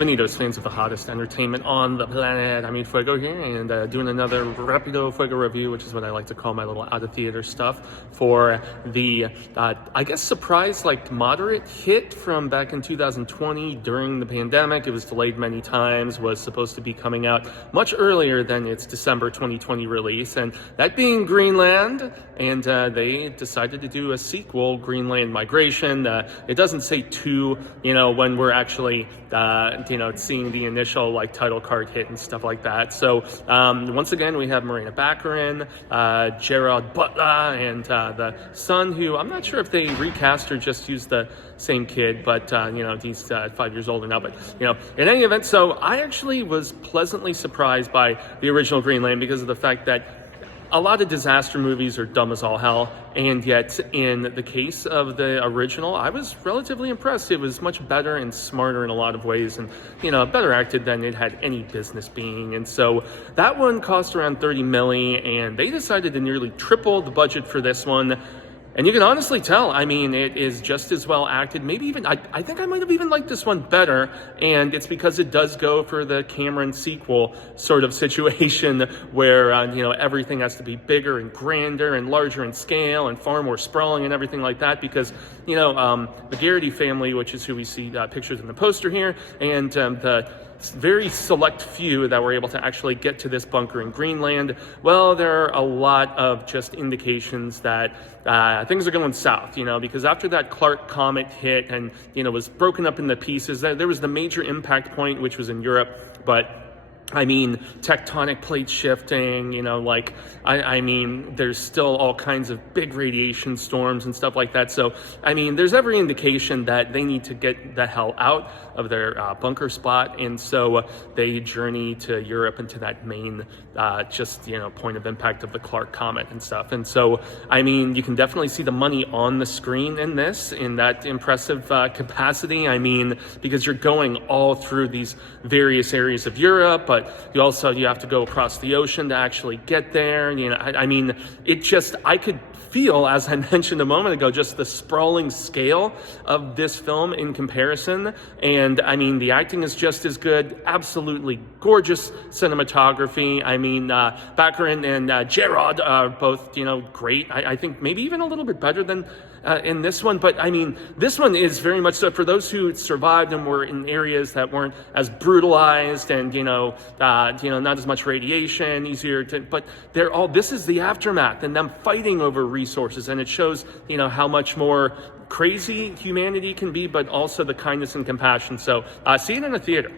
Bienvenidos, fans of the hottest entertainment on the planet. I mean, Fuego here, and doing another Rapido Fuego review, which is what I like to call my little out-of-theater stuff for the, I guess, surprise, like, moderate hit from back in 2020 during the pandemic. It was delayed many times, was supposed to be coming out much earlier than its December 2020 release, and that being Greenland, and they decided to do a sequel, Greenland Migration. It doesn't say two, when we're actually, seeing the initial like title card hit and stuff like that. So once again, we have Morena Baccarin, Gerard Butler, and the son, who I'm not sure if they recast or just used the same kid, but he's 5 years older now. But in any event, so I actually was pleasantly surprised by the original Greenland because of the fact that a lot of disaster movies are dumb as all hell, and yet in the case of the original, I was relatively impressed. It was much better and smarter in a lot of ways, and better acted than it had any business being. And so that one cost around $30 million, and they decided to nearly triple the budget for this one. And you can honestly tell, I mean, it is just as well acted. Maybe even, I think I might have even liked this one better. And it's because it does go for the Cameron sequel sort of situation where, everything has to be bigger and grander and larger in scale and far more sprawling and everything like that. Because, the Garrity family, which is who we see pictures in the poster here, and the very select few that were able to actually get to this bunker in Greenland, well, there are a lot of just indications that things are going south, because after that Clark comet hit and, was broken up into pieces, there was the major impact point, which was in Europe, but I mean, tectonic plate shifting, there's still all kinds of big radiation storms and stuff like that. So, there's every indication that they need to get the hell out of their bunker spot. And so they journey to Europe and to that main, point of impact of the Clark comet and stuff. And so, you can definitely see the money on the screen in this, in that impressive capacity. Because you're going all through these various areas of Europe, but you have to go across the ocean to actually get there. I could feel, as I mentioned a moment ago, just the sprawling scale of this film in comparison. And the acting is just as good. Absolutely gorgeous cinematography. Baccarin and Gerard are both, great. I think maybe even a little bit better than in this one. But this one is very much so for those who survived and were in areas that weren't as brutalized and, not as much radiation, easier to, but this is the aftermath and them fighting over resources. And it shows, how much more crazy humanity can be, but also the kindness and compassion. So see it in a theater.